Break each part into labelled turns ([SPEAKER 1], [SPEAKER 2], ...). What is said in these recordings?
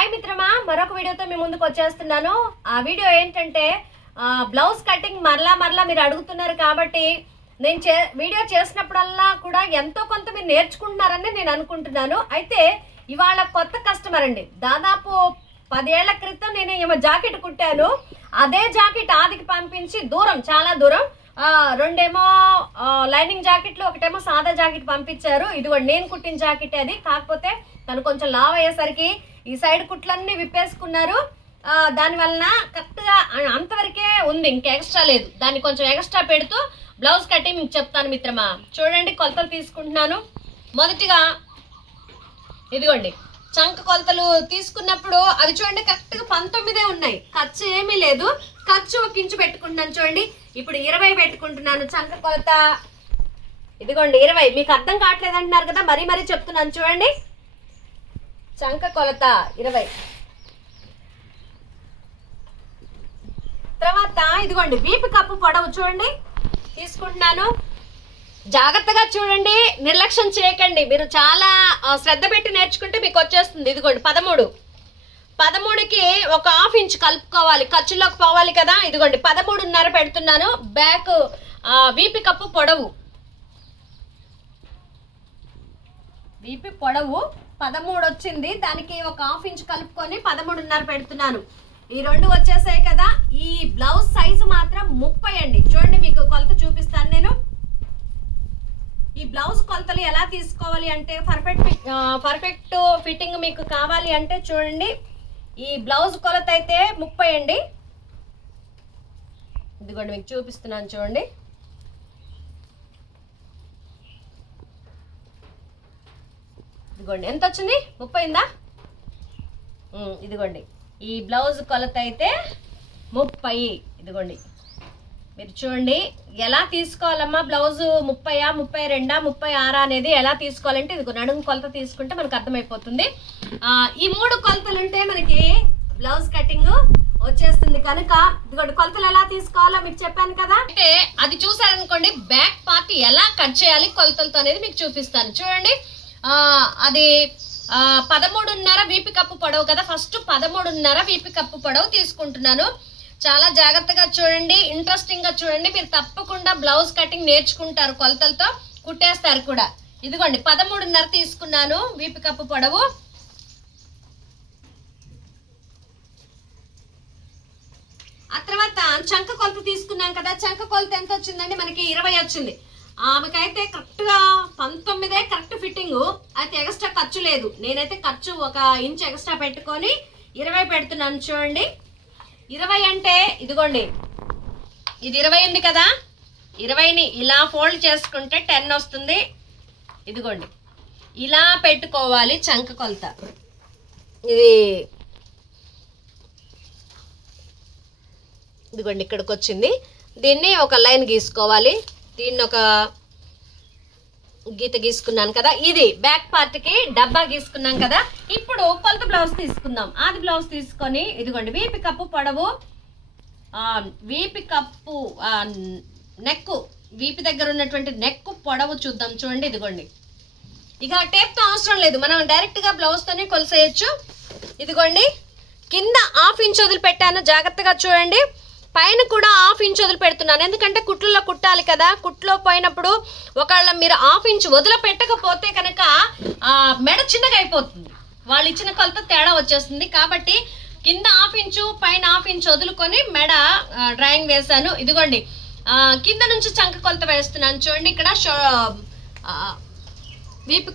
[SPEAKER 1] Hi మిత్రమా మరొక వీడియోతో మీ ముందుకు వచ్చేస్తున్నాను. ఆ వీడియో ఏంటంటే బ్లౌజ్ కటింగ్ మరలా మరలా మీరు అడుగుతున్నారు కాబట్టి నేను చే వీడియో చేసినప్పుడల్లా కూడా ఎంతో కొంత మీరు నేర్చుకుంటున్నారని నేను అనుకుంటున్నాను. అయితే ఇవాళ కొత్త కస్టమర్ అండి. దాదాపు పదేళ్ళ క్రితం నేను ఏమో జాకెట్ కుట్టాను. అదే జాకెట్ ఆదికి పంపించి దూరం చాలా దూరం. రెండేమో లైనింగ్ జాకెట్లు ఒకటేమో సాదా జాకెట్ పంపించారు. ఇదిగోండి నేను కుట్టిన జాకెట్ అది. కాకపోతే తను కొంచెం లావ్ అయ్యేసరికి ఈ సైడ్ కుట్లన్నీ విప్పేసుకున్నారు. దాని వలన కరెక్ట్గా అంతవరకే ఉంది ఇంకా ఎక్స్ట్రా లేదు. దాన్ని కొంచెం ఎక్స్ట్రా పెడుతూ బ్లౌజ్ కటింగ్ మీకు చెప్తాను మిత్రమా. చూడండి కొలతలు తీసుకుంటున్నాను. మొదటిగా ఇదిగోండి చంక కొలతలు తీసుకున్నప్పుడు అవి చూడండి కరెక్ట్గా పంతొమ్మిదే ఉన్నాయి. ఖర్చు ఏమీ లేదు. ఖర్చు ఒక ఇంచు పెట్టుకుంటున్నాను చూడండి. ఇప్పుడు ఇరవై పెట్టుకుంటున్నాను. చంక కొలత. ఇదిగోండి ఇరవై. మీకు అర్థం కావట్లేదు అంటున్నారు కదా మరీ మరీ చెప్తున్నాను చూడండి. చంక కొలత ఇరవై. తర్వాత ఇదిగోండి వీపు కప్పు పొడవు చూడండి. తీసుకుంటున్నాను. జాగ్రత్తగా చూడండి నిర్లక్ష్యం చేయకండి. మీరు చాలా శ్రద్ధ పెట్టి నేర్చుకుంటే మీకు వచ్చేస్తుంది. ఇదిగోండి పదమూడు. పదమూడుకి ఒక హాఫ్ ఇంచ్ కలుపుకోవాలి. ఖర్చులోకి పోవాలి కదా. ఇదిగోండి పదమూడున్నర పెడుతున్నాను. బ్యాక్ ఆ, వీపి కప్పు పొడవు. వీపి పొడవు పదమూడు వచ్చింది. దానికి ఒక హాఫ్ ఇంచ్ కలుపుకొని పదమూడున్నర పెడుతున్నాను. ఈ రెండు వచ్చేసాయి కదా. ఈ బ్లౌజ్ సైజు మాత్రం ముప్పై అండి. చూడండి మీకు కొలత చూపిస్తాను నేను. ఈ బ్లౌజ్ కొలతలు ఎలా తీసుకోవాలి అంటే పర్ఫెక్ట్ పర్ఫెక్ట్ ఫిట్టింగ్ మీకు కావాలి అంటే చూడండి. ఈ బ్లౌజ్ కొలత అయితే ముప్పై అండి. ఇదిగోండి మీకు చూపిస్తున్నాను చూడండి. ఇదిగోండి ఎంత వచ్చింది? ముప్పై ఉందా ఇదిగోండి. ఈ బ్లౌజ్ కొలత అయితే ముప్పై. ఇదిగోండి. మీరు చూడండి ఎలా తీసుకోవాలమ్మా? బ్లౌజ్ ముప్పయా ముప్పై రెండా ముప్పై ఆరా అనేది ఎలా తీసుకోవాలంటే ఇది నడుము కొలత తీసుకుంటే మనకు అర్థమైపోతుంది. ఈ మూడు కొలతలు ఉంటే మనకి బ్లౌజ్ కటింగ్ వచ్చేస్తుంది కనుక ఇదిగోండి కొలతలు ఎలా తీసుకోవాలో మీకు చెప్పాను కదా? అంటే అది చూసారనుకోండి బ్యాక్ పార్ట్ ఎలా కట్ చేయాలి కొలతలతో అనేది మీకు చూపిస్తాను. చూడండి అది పదమూడున్నర వీపి కప్పు పొడవు కదా ఫస్ట్ పదమూడున్నర వీపి కప్పు పొడవు తీసుకుంటున్నాను. చాలా జాగ్రత్తగా చూడండి ఇంట్రెస్టింగ్గా చూడండి. మీరు తప్పకుండా బ్లౌజ్ కటింగ్ నేర్చుకుంటారు కొలతలతో కుట్టేస్తారు కూడా. ఇదిగోండి పదమూడున్నర తీసుకున్నాను వీపు కప్పు పొడవు. ఆ తర్వాత చంక కొలత తీసుకున్నాం కదా చంక కొలత ఎంత వచ్చిందండి? మనకి ఇరవై వచ్చింది. ఆమెకైతే కరెక్ట్గా పంతొమ్మిదే కరెక్ట్ ఫిట్టింగ్ అయితే ఎక్స్ట్రా ఖర్చు లేదు. నేనైతే ఖర్చు ఒక ఇంచ్ ఎక్స్ట్రా పెట్టుకొని ఇరవై పెడుతున్నాను చూడండి. ఇరవై అంటే ఇదిగోండి. ఇది ఇరవై ఉంది కదా? ఇరవైని ఇలా ఫోల్డ్ చేసుకుంటే టెన్ వస్తుంది. ఇదిగోండి. ఇలా పెట్టుకోవాలి చంక కొలత. ఇది ఇదిగోండి ఇక్కడికి వచ్చింది దీన్ని ఒక లైన్ గీసుకోవాలి. దీన్ని ఒక గీత గీసుకున్నాను కదా. ఇది బ్యాక్ పార్ట్కి డబ్బా గీసుకున్నాం కదా. ఇప్పుడు కొలత బ్లౌజ్ తీసుకుందాం. ఆది బ్లౌజ్ తీసుకొని ఇదిగోండి వీపి కప్పు పొడవు వీపి కప్పు నెక్కు వీపి దగ్గర ఉన్నటువంటి నెక్కు పొడవు చూద్దాం. చూడండి ఇదిగోండి. ఇక టేప్తో అవసరం లేదు. మనం డైరెక్ట్గా బ్లౌజ్తోనే కొలిసేయచ్చు. ఇదిగోండి కింద హాఫ్ ఇంచ్ వదిలిపెట్టాను. జాగ్రత్తగా చూడండి. పైన కూడా హాఫ్ ఇంచ్ వదిలిపెడుతున్నాను. ఎందుకంటే కుట్లలో కుట్టాలి కదా. కుట్లో పోయినప్పుడు ఒకవేళ మీరు హాఫ్ ఇంచ్ వదిలిపెట్టకపోతే కనుక మెడ చిన్నగా అయిపోతుంది. వాళ్ళు ఇచ్చిన కొలత తేడా వచ్చేస్తుంది. కాబట్టి కింద హాఫ్ ఇంచు పైన హాఫ్ ఇంచ్ వదులుకొని మెడ డ్రాయింగ్ వేశాను. ఇదిగోండి. కింద నుంచి చంక కొలత వేస్తున్నాను. చూడండి ఇక్కడ షో ఆ, వీపు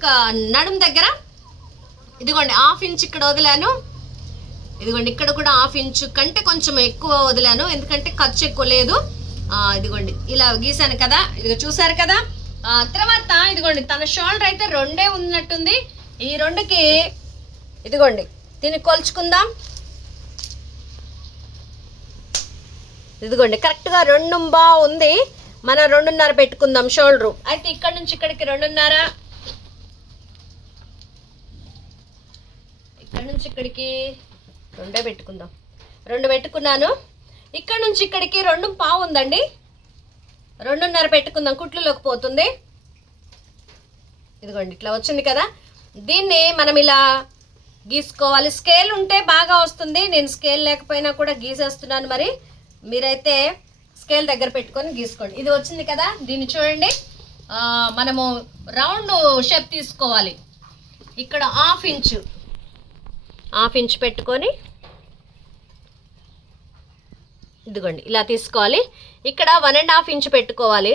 [SPEAKER 1] నడుం దగ్గర. ఇదిగోండి హాఫ్ ఇంచ్ ఇక్కడ వదిలాను. ఇదిగోండి ఇక్కడ కూడా హాఫ్ ఇంచ్ కంటే కొంచెం ఎక్కువ వదిలాను ఎందుకంటే ఖర్చు ఎక్కువ లేదు. ఇదిగోండి ఇలా గీసాను కదా ఇదిగో చూసారు కదా. తర్వాత ఇదిగోండి తన షోల్డర్ అయితే రెండే ఉన్నట్టుంది. ఈ రెండుకి ఇదిగోండి దీన్ని కొలుచుకుందాం. ఇదిగోండి కరెక్ట్గా రెండు బా ఉంది. మనం రెండున్నర పెట్టుకుందాం షోల్డరు. అయితే ఇక్కడ నుంచి ఇక్కడికి రెండున్నర. ఇక్కడ నుంచి ఇక్కడికి రెండే పెట్టుకుందాం. రెండు పెట్టుకున్నాను. ఇక్కడ నుంచి ఇక్కడికి రెండు పావు ఉందండి. రెండున్నర పెట్టుకుందాం. కుట్లులోకి పోతుంది. ఇదిగోండి ఇట్లా వచ్చింది కదా. దీన్ని మనం ఇలా గీసుకోవాలి. స్కేల్ ఉంటే బాగా వస్తుంది. నేను స్కేల్ లేకపోయినా కూడా గీసేస్తున్నాను మరి. మీరైతే స్కేల్ దగ్గర పెట్టుకొని గీసుకోండి. ఇది వచ్చింది కదా. దీన్ని చూడండి. మనము రౌండ్ షేప్ తీసుకోవాలి. ఇక్కడ హాఫ్ ఇంచు. హాఫ్ ఇంచ్ పెట్టుకొని ఇదిగోండి ఇలా తీసుకోవాలి. ఇక్కడ వన్ అండ్ హాఫ్ ఇంచ్ పెట్టుకోవాలి.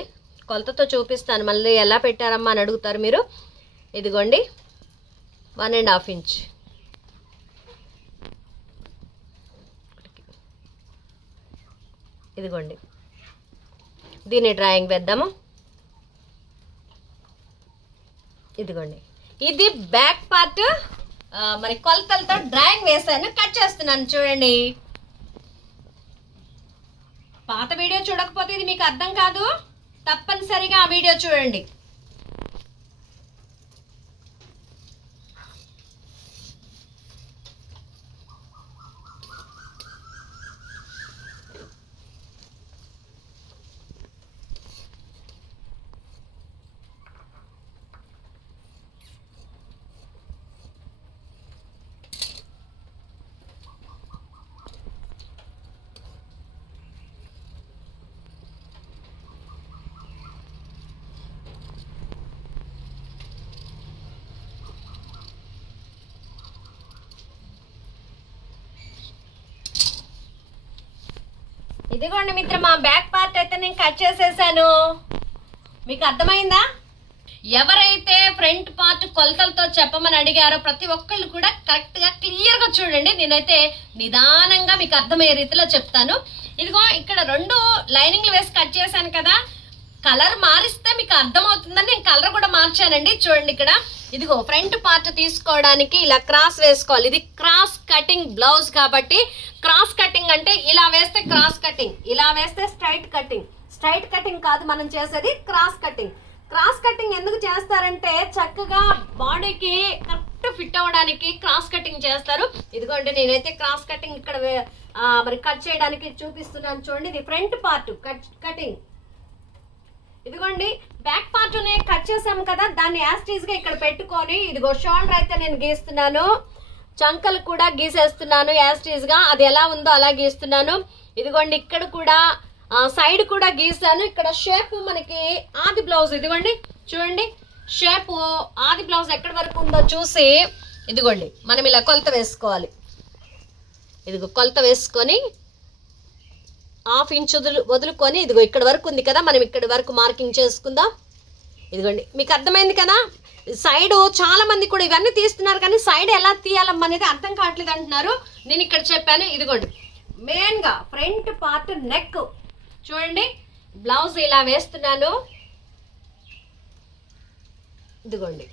[SPEAKER 1] కొలతతో చూపిస్తాను మళ్ళీ ఎలా పెట్టారమ్మా అని అడుగుతారు మీరు. ఇదిగోండి వన్ అండ్ హాఫ్ ఇంచ్ ఇదిగోండి దీన్ని డ్రాయింగ్ వేద్దాము. ఇదిగోండి ఇది బ్యాక్ పార్ట్ మరి కొలతలతో డ్రాయింగ్ వేసాను కట్ చేస్తున్నాను చూడండి. పాత వీడియో చూడకపోతే ఇది మీకు అర్థం కాదు. తప్పనిసరిగా ఆ వీడియో చూడండి. ఇదిగోండి మిత్రమా బ్యాక్ పార్ట్ అయితే నేను కట్ చేసేసాను. మీకు అర్థమైందా? ఎవరైతే ఫ్రంట్ పార్ట్ కొలతలతో చెప్పమని అడిగారో ప్రతి ఒక్కళ్ళు కూడా కరెక్ట్గా క్లియర్గా చూడండి. నేనైతే నిదానంగా మీకు అర్థమయ్యే రీతిలో చెప్తాను. ఇదిగో ఇక్కడ రెండు లైనింగ్లు వేసి కట్ చేశాను కదా. కలర్ మారిస్తే మీకు అర్థమవుతుందని నేను కలర్ కూడా మార్చానండి. చూడండి ఇక్కడ. ఇదిగో ఫ్రంట్ పార్ట్ తీసుకోవడానికి ఇలా క్రాస్ వేసుకోవాలి. ఇది క్రాస్ కటింగ్ బ్లౌజ్ కాబట్టి క్రాస్ కటింగ్ అంటే ఇలా వేస్తే క్రాస్ కటింగ్ ఇలా వేస్తే స్ట్రైట్ కటింగ్ స్ట్రైట్ కటింగ్ కాదు మనం చేసేది క్రాస్ కటింగ్ క్రాస్ కటింగ్ ఎందుకు చేస్తారంటే చక్కగా బాడీకి కరెక్ట్ ఫిట్ అవ్వడానికి క్రాస్ కటింగ్ చేస్తారు. ఇదిగోండి నేనైతే క్రాస్ కటింగ్ ఇక్కడ మరి కట్ చేయడానికి చూపిస్తున్నాను చూడండి ఇది ఫ్రంట్ పార్ట్ కట్ కటింగ్ ఇదిగోండి బ్యాక్ పార్ట్ కట్ చేసాము కదా దాన్ని యాస్టీజ్గా ఇక్కడ పెట్టుకొని ఇదిగో షోల్డర్ అయితే నేను గీస్తున్నాను. చంకలు కూడా గీసేస్తున్నాను యాస్టీజ్గా అది ఎలా ఉందో అలా గీస్తున్నాను. ఇదిగోండి ఇక్కడ కూడా సైడ్ కూడా గీసాను ఇక్కడ షేప్ మనకి ఆది బ్లౌజ్. ఇదిగోండి చూడండి. షేప్ ఆది బ్లౌజ్ ఎక్కడి వరకు ఉందో చూసి ఇదిగోండి మనం ఇలా కొలత వేసుకోవాలి. ఇదిగో కొలత వేసుకొని హాఫ్ ఇంచ్ వదులు వదులుకొని ఇదిగో ఇక్కడ వరకు ఉంది కదా మనం ఇక్కడ వరకు మార్కింగ్ చేసుకుందాం. ఇదిగోండి మీకు అర్థమైంది కదా? సైడ్ చాలా మంది కూడా ఇవన్నీ తీస్తున్నారు కానీ సైడ్ ఎలా తీయాలమ్మా అనేది అర్థం కావట్లేదు అంటున్నారు. నేను ఇక్కడ చెప్పాను ఇదిగోండి. మెయిన్గా ఫ్రంట్ పార్ట్ నెక్. చూడండి బ్లౌజ్ ఇలా వేస్తున్నాను. ఇదిగోండి.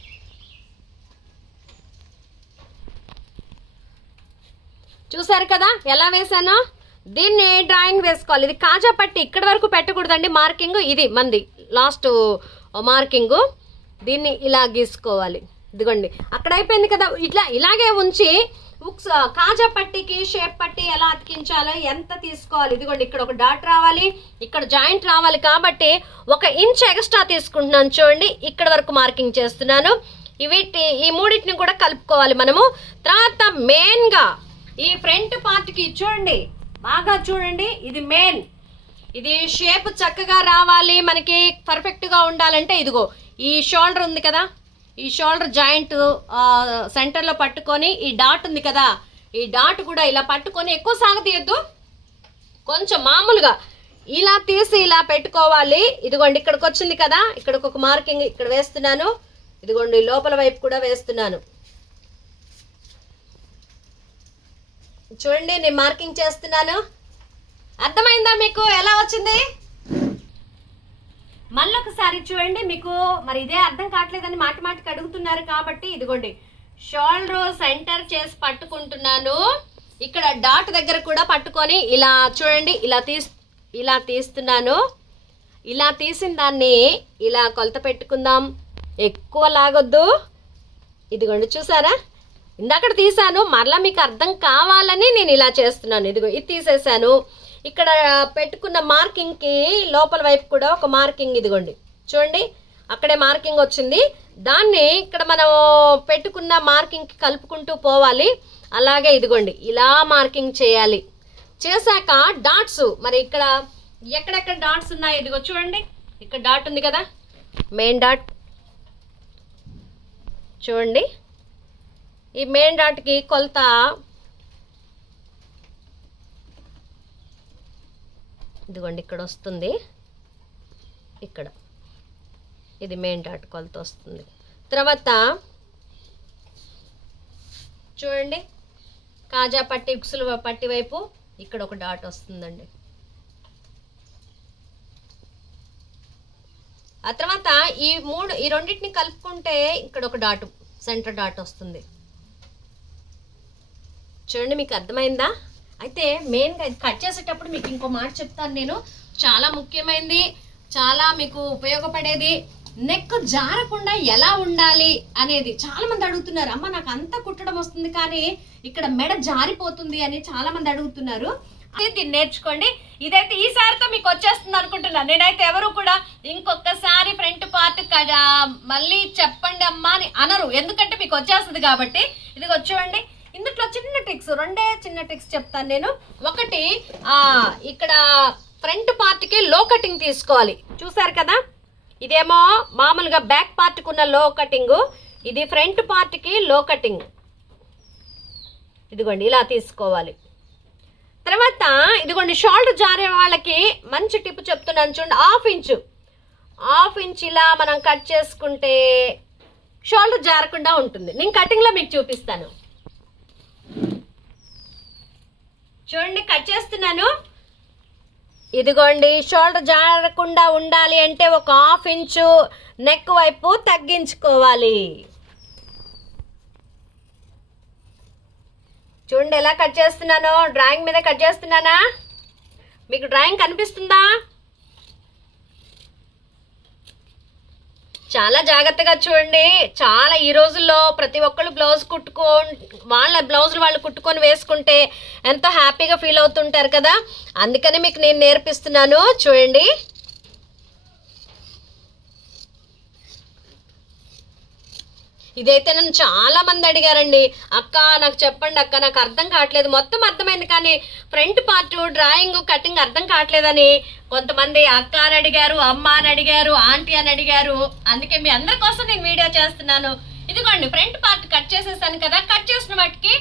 [SPEAKER 1] చూసారు కదా ఎలా వేసానో దీన్ని డ్రాయింగ్ వేసుకోవాలి. ఇది కాజా పట్టి ఇక్కడ వరకు పెట్టకూడదండి మార్కింగ్ ఇది మంది. Last marking. దీన్ని ఇలా గీసుకోవాలి. ఇదిగోండి. అక్కడ అయిపోయింది కదా. ఇట్లా ఇలాగే ఉంచి ఉక్స్ కాజా పట్టికి షేప్ పట్టి ఎలా అతికించాలో ఎంత తీసుకోవాలి? ఇదిగోండి. ఇక్కడ ఒక డాట్ రావాలి. ఇక్కడ జాయింట్ రావాలి కాబట్టి ఒక ఇంచ్ ఎక్స్ట్రా తీసుకుంటున్నాను చూడండి. ఇక్కడ వరకు మార్కింగ్ చేస్తున్నాను. వీటి ఈ మూడింటిని కూడా కలుపుకోవాలి మనము. తర్వాత మెయిన్గా ఈ ఫ్రంట్ పార్ట్కి చూడండి. బాగా చూడండి. ఇది మెయిన్. ఇది షేప్ చక్కగా రావాలి మనకి పర్ఫెక్ట్గా ఉండాలంటే ఇదిగో ఈ షోల్డర్ ఉంది కదా ఈ షోల్డర్ జాయింట్ సెంటర్లో పట్టుకొని ఈ డాట్ ఉంది కదా ఈ డాట్ కూడా ఇలా పట్టుకొని ఎక్కువ సాగతీయద్దు. కొంచెం మామూలుగా ఇలా తీసి ఇలా పెట్టుకోవాలి. ఇదిగోండి ఇక్కడికి వచ్చింది కదా ఇక్కడికి ఒక మార్కింగ్ ఇక్కడ వేస్తున్నాను. ఇదిగోండి లోపల వైపు కూడా వేస్తున్నాను. చూడండి నేను మార్కింగ్ చేస్తున్నాను. అర్థమైందా మీకు? ఎలా వచ్చింది? మళ్ళీ ఒకసారి చూడండి మీకు. మరి ఇదే అర్థం కావట్లేదని మాటి మాటికి అడుగుతున్నారు కాబట్టి ఇదిగోండి. షోల్డర్ సెంటర్ చేసి పట్టుకుంటున్నాను. ఇక్కడ డాట్ దగ్గర కూడా పట్టుకొని ఇలా చూడండి ఇలా తీస్ ఇలా తీస్తున్నాను. ఇలా తీసిన దాన్ని ఇలా కొలత పెట్టుకుందాం. ఎక్కువ లాగొద్దు. ఇదిగోండి చూసారా? ఇందాక తీసాను మరలా మీకు అర్థం కావాలని నేను ఇలా చేస్తున్నాను. ఇదిగో ఇది తీసేసాను ఇక్కడ పెట్టుకున్న మార్కింగ్కి లోపల వైపు కూడా ఒక మార్కింగ్ ఇదిగోండి. చూడండి అక్కడే మార్కింగ్ వచ్చింది. దాన్ని ఇక్కడ మనం పెట్టుకున్న మార్కింగ్కి కలుపుకుంటూ పోవాలి. అలాగే ఇదిగోండి ఇలా మార్కింగ్ చేయాలి. చేశాక డాట్స్ మరి ఇక్కడ ఎక్కడెక్కడ డాట్స్ ఉన్నాయి ఇదిగో చూడండి. ఇక్కడ డాట్ ఉంది కదా మెయిన్ డాట్. చూడండి ఈ మెయిన్ డాట్కి కొలత ఇదిగోండి ఇక్కడ వస్తుంది. ఇక్కడ. ఇది మెయిన్ డాట్ కొలత వస్తుంది. తర్వాత చూడండి కాజా పట్టి ఉక్సులు పట్టి వైపు ఇక్కడ ఒక డాట్ వస్తుందండి. ఆ తర్వాత ఈ మూడు ఈ రెండింటిని కలుపుకుంటే ఇక్కడ ఒక డాట్ సెంటర్ డాట్ వస్తుంది. చూడండి మీకు అర్థమైందా? అయితే మెయిన్గా కట్ చేసేటప్పుడు మీకు ఇంకో మాట చెప్తాను నేను. చాలా ముఖ్యమైనది చాలా మీకు ఉపయోగపడేది నెక్ జారకుండా ఎలా ఉండాలి అనేది. చాలా మంది అడుగుతున్నారు అమ్మ నాకు అంత కుట్టడం వస్తుంది కానీ ఇక్కడ మెడ జారిపోతుంది అని చాలా మంది అడుగుతున్నారు. దీన్ని నేర్చుకోండి. ఇదైతే ఈసారితో మీకు వచ్చేస్తుంది అనుకుంటున్నాను నేనైతే ఎవరు కూడా ఇంకొకసారి ఫ్రంట్ పార్ట్ కదా మళ్ళీ చెప్పండి అమ్మా అని అనరు. ఎందుకంటే మీకు వచ్చేస్తుంది కాబట్టి. ఇది చూడండి. ఇందులో చిన్న ట్రిక్స్ రెండే చిన్న ట్రిక్స్ చెప్తాను నేను. ఒకటి ఆ, ఇక్కడ ఫ్రంట్ పార్ట్కి లో కటింగ్ తీసుకోవాలి. చూసారు కదా? ఇదేమో మామూలుగా బ్యాక్ పార్ట్కి ఉన్న లో కటింగ్ ఇది ఫ్రంట్ పార్ట్కి లో కటింగ్ ఇదిగోండి ఇలా తీసుకోవాలి. తర్వాత ఇదిగోండి షోల్డర్ జారే వాళ్ళకి మంచి టిప్ చెప్తున్నాను చూడండి హాఫ్ ఇంచు హాఫ్ ఇంచ్ ఇలా మనం కట్ చేసుకుంటే షోల్డర్ జారకుండా ఉంటుంది. నేను కటింగ్లో మీకు చూపిస్తాను. చూడండి కట్ చేస్తున్నాను. ఇదిగోండి షోల్డర్ జారకుండా ఉండాలి అంటే ఒక హాఫ్ ఇంచు నెక్ వైపు తగ్గించుకోవాలి. చూడండి ఎలా కట్ చేస్తున్నాను? డ్రాయింగ్ మీద కట్ చేస్తున్నానా? మీకు డ్రాయింగ్ కనిపిస్తుందా? చాలా జాగ్రత్తగా చూడండి. చాలా ఈ రోజుల్లో ప్రతి ఒక్కళ్ళు బ్లౌజ్ కుట్టుకో వాళ్ళ బ్లౌజులు వాళ్ళు కుట్టుకొని వేసుకుంటే ఎంతో హ్యాపీగా ఫీల్ అవుతుంటారు కదా. అందుకని మీకు నేను నేర్పిస్తున్నాను. చూడండి. ఇదైతే నన్ను చాలా మంది అడిగారండి. అక్క నాకు చెప్పండి అక్క నాకు అర్థం కావట్లేదు. మొత్తం అర్థమైంది కానీ ఫ్రంట్ పార్ట్ డ్రాయింగ్ కటింగ్ అర్థం కావట్లేదని కొంతమంది అక్క అని అడిగారు అమ్మ అని అడిగారు ఆంటీ అని అడిగారు. అందుకే మీ అందరి కోసం నేను వీడియో చేస్తున్నాను. ఇదిగోండి ఫ్రంట్ పార్ట్ కట్ చేసేసాను కదా. కట్ చేసిన వాటికి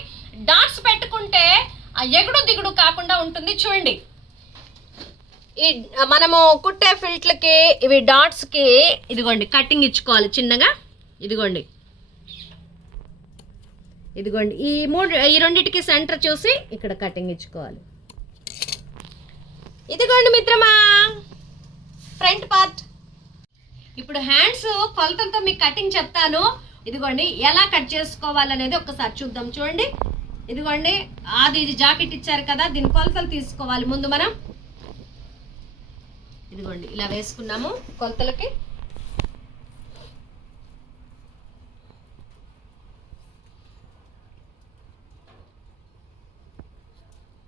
[SPEAKER 1] డాట్స్ పెట్టుకుంటే ఆ ఎగుడు దిగుడు కాకుండా ఉంటుంది చూడండి. ఈ మనము కుట్టే ఫిల్ట్లకి ఇవి డాట్స్కి ఇదిగోండి కటింగ్ ఇచ్చుకోవాలి చిన్నగా. ఇదిగోండి. ఇదిగోండి. ఈ మూడు ఈ రెండింటికి సెంటర్ చూసి ఇక్కడ కటింగ్ ఇచ్చుకోవాలి. ఇదిగోండి మిత్రమా ఫ్రంట్ పార్ట్ ఇప్పుడు హ్యాండ్స్ కొలతలతో మీకు కటింగ్ చెప్తాను. ఇదిగోండి ఎలా కట్ చేసుకోవాలనేది ఒకసారి చూద్దాం. చూడండి. ఇదిగోండి అది ఇది జాకెట్ ఇచ్చారు కదా దీని కొలతలు తీసుకోవాలి ముందు మనం. ఇదిగోండి ఇలా వేసుకున్నాము కొలతలకి.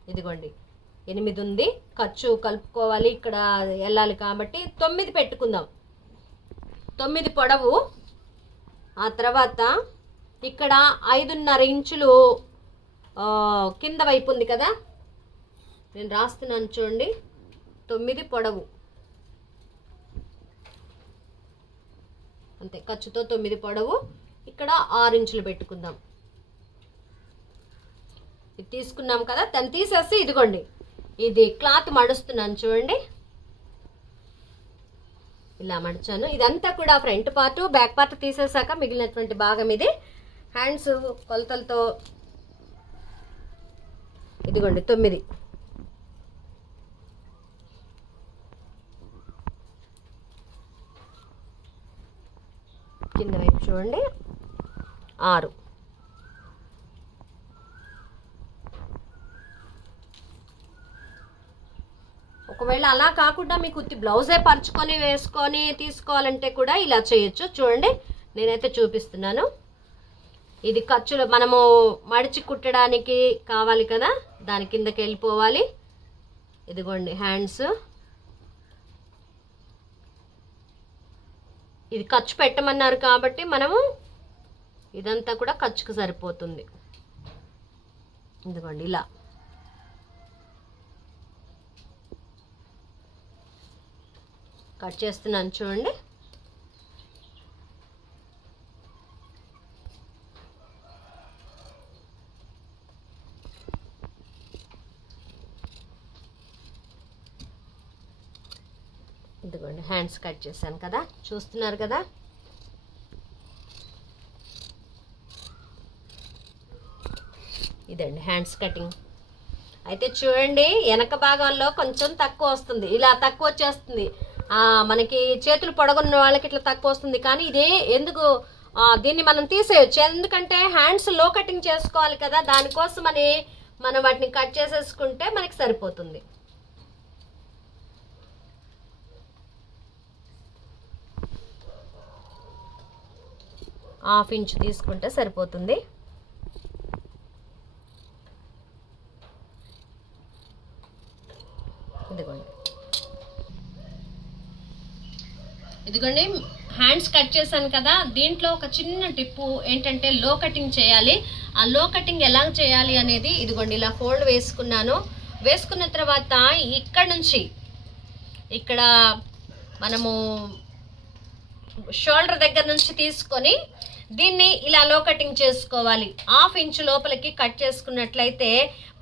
[SPEAKER 1] ఇదిగోండి. ఎనిమిది ఉంది. ఖర్చు కలుపుకోవాలి. ఇక్కడ వెళ్ళాలి కాబట్టి తొమ్మిది పెట్టుకుందాం. తొమ్మిది పొడవు. ఆ తర్వాత ఇక్కడ ఐదున్నర ఇంచులు కింద వైపు ఉంది కదా? నేను రాస్తున్నాను చూడండి. తొమ్మిది పొడవు. అంతే. ఖర్చుతో తొమ్మిది పొడవు. ఇక్కడ ఆరు ఇంచులు పెట్టుకుందాం. ఇది తీసుకున్నాం కదా దాన్ని తీసేసి ఇదిగోండి. ఇది క్లాత్ మడుస్తున్నాను చూడండి. ఇలా మడిచాను. ఇదంతా కూడా ఫ్రంట్ పార్ట్ బ్యాక్ పార్ట్ తీసేసాక మిగిలినటువంటి భాగం ఇది. హ్యాండ్స్ కొలతలతో ఇదిగోండి తొమ్మిది. కింద వైపు చూడండి. ఆరు. ఒకవేళ అలా కాకుండా మీకు ఉత్తి బ్లౌజే పరుచుకొని వేసుకొని తీసుకోవాలంటే కూడా ఇలా చేయొచ్చు. చూడండి నేనైతే చూపిస్తున్నాను. ఇది ఖర్చులు మనము మడిచి కుట్టడానికి కావాలి కదా దాని కిందకి వెళ్ళిపోవాలి. ఇదిగోండి హ్యాండ్స్. ఇది ఖర్చు పెట్టమన్నారు కాబట్టి మనము ఇదంతా కూడా ఖర్చుకు సరిపోతుంది. ఇదిగోండి ఇలా. కట్ చేస్తున్నాను చూడండి. ఇదిగోండి హ్యాండ్స్ కట్ చేశాను కదా. చూస్తున్నారు కదా? ఇదండి హ్యాండ్స్ కటింగ్. అయితే చూడండి వెనక భాగంలో కొంచెం తక్కువ వస్తుంది. ఇలా తక్కువ వచ్చేస్తుంది. మనకి చేతులు పొడగొన్న వాళ్ళకి ఇట్లా తక్కువ వస్తుంది. కానీ ఇదే ఎందుకు దీన్ని మనం తీసేయచ్చు. ఎందుకంటే హ్యాండ్స్లో కటింగ్ చేసుకోవాలి కదా దానికోసం అని మనం వాటిని కట్ చేసేసుకుంటే మనకి సరిపోతుంది. హాఫ్ ఇంచ్ తీసుకుంటే సరిపోతుంది. ఇదిగోండి. ఇదిగోండి హ్యాండ్స్ కట్ చేశాను కదా దీంట్లో ఒక చిన్న టిప్పు ఏంటంటే లో కటింగ్ చేయాలి. ఆ లో కటింగ్ ఎలా చేయాలి అనేది ఇదిగోండి ఇలా ఫోల్డ్ వేసుకున్నాను. వేసుకున్న తర్వాత ఇక్కడ నుంచి ఇక్కడ మనము షోల్డర్ దగ్గర నుంచి తీసుకొని దీన్ని ఇలా లో కటింగ్ చేసుకోవాలి. హాఫ్ ఇంచ్ లోపలికి కట్ చేసుకున్నట్లయితే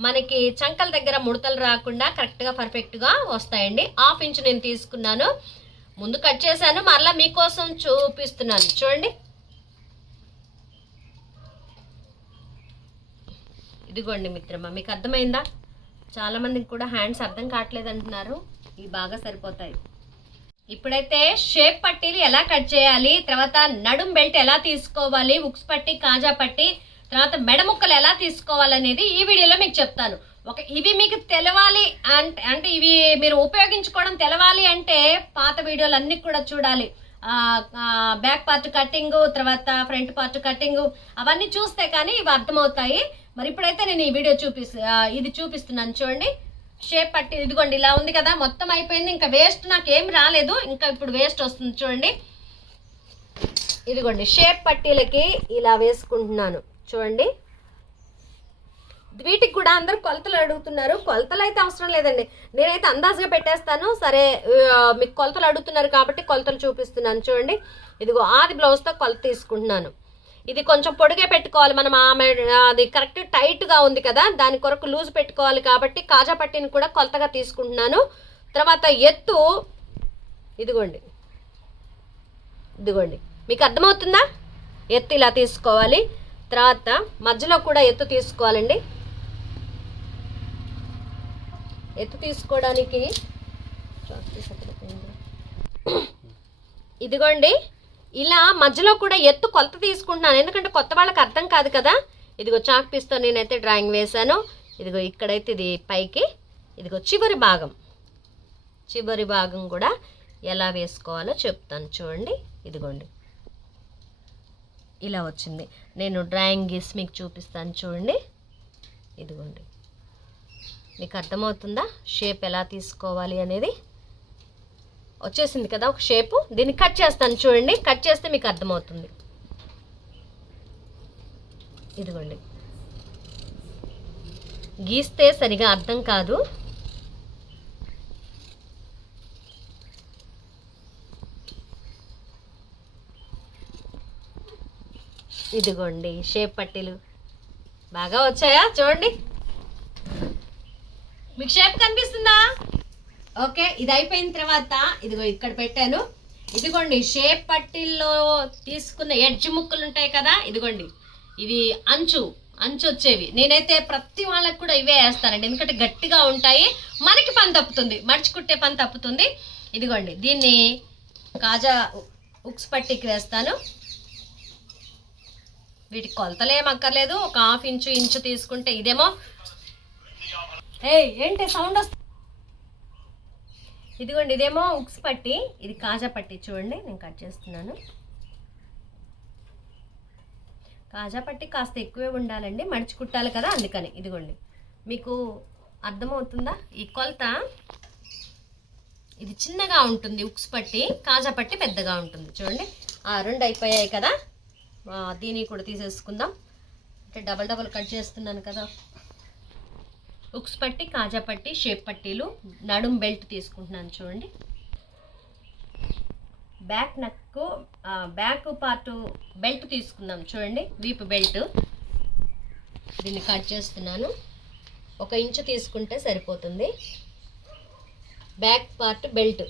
[SPEAKER 1] మనకి చంకల దగ్గర ముడతలు రాకుండా కరెక్ట్గా పర్ఫెక్ట్గా వస్తాయండి. హాఫ్ ఇంచ్ నేను తీసుకున్నాను. ముందు కట్ చేశాను మరలా మీకోసం చూపిస్తున్నాను. చూడండి. ఇదిగోండి మిత్రమా మీకు అర్థమైందా? చాలా మందికి కూడా హ్యాండ్స్ అర్థం కావట్లేదు అంటున్నారు ఇవి బాగా సరిపోతాయి. ఇప్పుడైతే షేప్ పట్టీలు ఎలా కట్ చేయాలి తర్వాత నడుం బెల్ట్ ఎలా తీసుకోవాలి ఉక్స్ పట్టి కాజా పట్టి తర్వాత మెడ ముక్కలు ఎలా తీసుకోవాలనేది ఈ వీడియోలో మీకు చెప్తాను. ఒక ఇవి మీకు తెలవాలి అంటే అంటే ఇవి మీరు ఉపయోగించుకోవడం తెలవాలి అంటే పాత వీడియోలు అన్ని కూడా చూడాలి. బ్యాక్ పార్ట్ కటింగ్ తర్వాత ఫ్రంట్ పార్ట్ కటింగ్ అవన్నీ చూస్తే కానీ ఇవి అర్థమవుతాయి. మరి ఇప్పుడైతే నేను ఈ వీడియో చూపిస్తు ఇది చూపిస్తున్నాను చూడండి. షేప్ పట్టి ఇదిగోండి ఇలా ఉంది కదా మొత్తం అయిపోయింది. ఇంకా వేస్ట్ నాకు ఏం రాలేదు. ఇంకా ఇప్పుడు వేస్ట్ వస్తుంది చూడండి. ఇదిగోండి షేప్ పట్టీలకి ఇలా వేసుకుంటున్నాను. చూడండి. వీటికి కూడా అందరూ కొలతలు అడుగుతున్నారు. కొలతలు అయితే అవసరం లేదండి. నేనైతే అందాజుగా పెట్టేస్తాను. సరే మీకు కొలతలు అడుగుతున్నారు కాబట్టి కొలతలు చూపిస్తున్నాను. చూడండి. ఇదిగో ఆది బ్లౌజ్తో కొలత తీసుకుంటున్నాను. ఇది కొంచెం పొడిగే పెట్టుకోవాలి. మనం ఆమె అది కరెక్ట్ టైట్గా ఉంది కదా. దాని కొరకు లూజ్ పెట్టుకోవాలి కాబట్టి కాజా పట్టిని కూడా కొలతగా తీసుకుంటున్నాను. తర్వాత ఎత్తు ఇదిగోండి. ఇదిగోండి. మీకు అర్థమవుతుందా? ఎత్తు ఇలా తీసుకోవాలి. తర్వాత మధ్యలో కూడా ఎత్తు తీసుకోవాలండి. ఎత్తు తీసుకోవడానికి ఇదిగోండి ఇలా మధ్యలో కూడా ఎత్తు కొలత తీసుకుంటున్నాను. ఎందుకంటే కొత్త వాళ్ళకి అర్థం కాదు కదా. ఇదిగో చాక్ పీస్తో నేనైతే డ్రాయింగ్ వేశాను. ఇదిగో ఇక్కడైతే ఇది పైకి. ఇదిగో చివరి భాగం. చివరి భాగం కూడా ఎలా వేసుకోవాలో చెప్తాను చూడండి. ఇదిగోండి. ఇలా వచ్చింది. నేను డ్రాయింగ్ గీసి మీకు చూపిస్తాను చూడండి. ఇదిగోండి. మీకు అర్థమవుతుందా? షేప్ ఎలా తీసుకోవాలి అనేది? వచ్చేసింది కదా ఒక షేపు దీన్ని కట్ చేస్తాను చూడండి. కట్ చేస్తే మీకు అర్థమవుతుంది. ఇదిగోండి. గీస్తే సరిగా అర్థం కాదు. ఇదిగోండి షేప్ పట్టీలు. బాగా వచ్చాయా? చూడండి. మీకు షేప్ కనిపిస్తుందా? ఓకే ఇది అయిపోయిన తర్వాత ఇదిగో ఇక్కడ పెట్టాను. ఇదిగోండి షేప్ పట్టీల్లో తీసుకున్న ఎడ్జ్ ముక్కలు ఉంటాయి కదా ఇదిగోండి. ఇవి అంచు అంచు వచ్చేవి. నేనైతే ప్రతి వాళ్ళకి కూడా ఇవే వేస్తానండి. ఎందుకంటే గట్టిగా ఉంటాయి. మనకి పని తప్పుతుంది. మడిచికుట్టే పని తప్పుతుంది. ఇదిగోండి దీన్ని కాజా ఉక్స్ పట్టీకి వేస్తాను. వీటికి కొలతలు ఏం అక్కర్లేదు. ఒక హాఫ్ ఇంచు ఇంచు తీసుకుంటే ఇదేమో. ఏయ్ ఏంటి సౌండ్ వస్తుంది ఇదిగోండి ఇదేమో ఉక్స్ పట్టి. ఇది కాజా పట్టి చూడండి నేను కట్ చేస్తున్నాను. కాజా పట్టి కాస్త ఎక్కువే ఉండాలండి. మడిచి కుట్టాలి కదా అందుకని. ఇదిగోండి. మీకు అర్థమవుతుందా? ఈ కొలత ఇది చిన్నగా ఉంటుంది ఉక్స్ పట్టి కాజా పట్టి పెద్దగా ఉంటుంది. చూడండి. ఆ రెండు అయిపోయాయి కదా. దీన్ని కూడా తీసేసుకుందాం. అంటే డబల్ డబల్ కట్ చేస్తున్నాను కదా. ఉక్స్ పట్టి కాజా పట్టి షేప్ పట్టీలు నడుం బెల్ట్ తీసుకుంటున్నాను చూడండి. Back neck back part belt తీసుకుందాం చూడండి. వీపు బెల్ట్. దీన్ని కట్ చేస్తున్నాను. ఒక ఇంచు తీసుకుంటే సరిపోతుంది. Back part belt.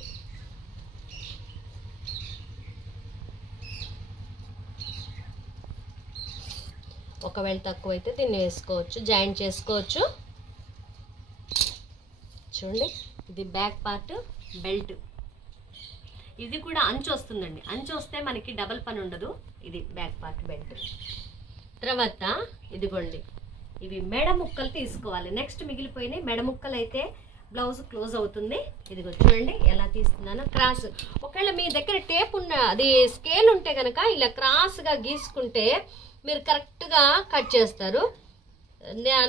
[SPEAKER 1] ఒకవేళ తక్కువ అయితే దీన్ని వేసుకోవచ్చు జాయింట్ చేసుకోవచ్చు. చూడండి ఇది బ్యాక్ పార్ట్ బెల్ట్. ఇది కూడా అంచు వస్తుందండి. అంచు వస్తే మనకి డబల్ పని ఉండదు. ఇది బ్యాక్ పార్ట్ బెల్ట్. తర్వాత ఇదిగోండి ఇవి మెడ ముక్కలు తీసుకోవాలి. నెక్స్ట్ మిగిలిపోయినాయి మెడ ముక్కలు అయితే బ్లౌజ్ క్లోజ్ అవుతుంది. ఇదిగో చూడండి ఎలా తీస్తున్నానో క్రాస్. ఒకవేళ మీ దగ్గర టేప్ ఉన్న అది స్కేల్ ఉంటే కనుక ఇలా క్రాస్గా గీసుకుంటే మీరు కరెక్ట్గా కట్ చేస్తారు.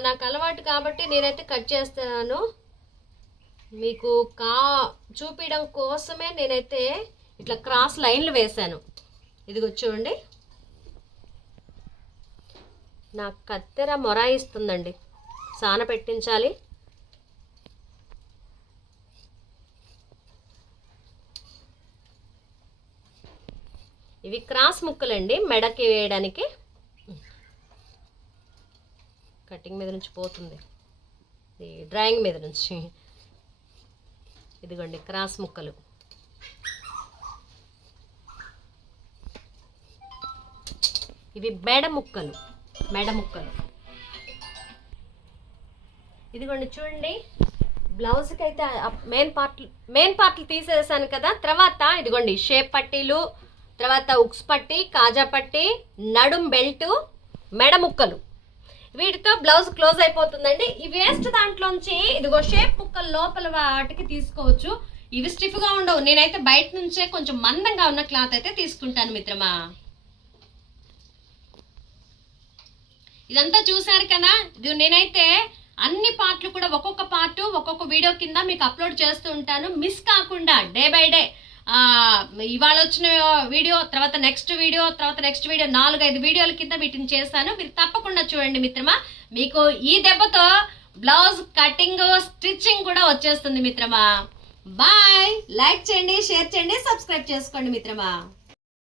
[SPEAKER 1] నాకు అలవాటు కాబట్టి నేనైతే కట్ చేస్తాను. మీకు కా చూపించడం కోసమే నేనైతే ఇట్లా క్రాస్ లైన్లు వేశాను. ఇదిగో చూడండి. నాకు కత్తెర మొరాయిస్తుందండి. సాన పెట్టించాలి. ఇవి క్రాస్ ముక్కలండి మెడకి వేయడానికి. కటింగ్ మీద నుంచి పోతుంది. ఇది డ్రాయింగ్ మీద నుంచి. ఇదిగోండి క్రాస్ ముక్కలు. ఇవి మెడ ముక్కలు మెడ ముక్కలు. ఇదిగోండి చూడండి. బ్లౌజ్కి అయితే మెయిన్ పార్ట్లు మెయిన్ పార్ట్లు తీసేసాను కదా తర్వాత ఇదిగోండి షేప్ పట్టీలు తర్వాత ఉక్స్ పట్టి కాజా పట్టి నడుం బెల్ట్ మెడ ముక్కలు. వీటితో బ్లౌజ్ క్లోజ్ అయిపోతుందండి. ఈ వేస్ట్ దాంట్లోంచి ఇదిగో షేప్ ముక్కలు లోపల వాటికి తీసుకోవచ్చు. ఇవి స్టిఫ్గా ఉండవు. నేనైతే బయట నుంచే కొంచెం మందంగా ఉన్న క్లాత్ అయితే తీసుకుంటాను మిత్రమా. ఇదంతా చూసారు కదా? ఇది నేనైతే అన్ని పార్ట్లు కూడా ఒక్కొక్క పార్ట్ ఒక్కొక్క వీడియో కింద మీకు అప్లోడ్ చేస్తూ ఉంటాను. మిస్ కాకుండా డే బై డే ఇవాళ వచ్చిన వీడియో తర్వాత నెక్స్ట్ వీడియో తర్వాత నెక్స్ట్ వీడియో నాలుగు ఐదు వీడియోల కింద వీటిని చేస్తాను మీరు తప్పకుండా చూడండి మిత్రమా. మీకు ఈ దెబ్బతో బ్లౌజ్ కటింగ్ స్టిచ్చింగ్ కూడా వచ్చేస్తుంది మిత్రమా. బాయ్. లైక్ చేయండి షేర్ చేయండి సబ్స్క్రైబ్ చేసుకోండి మిత్రమా.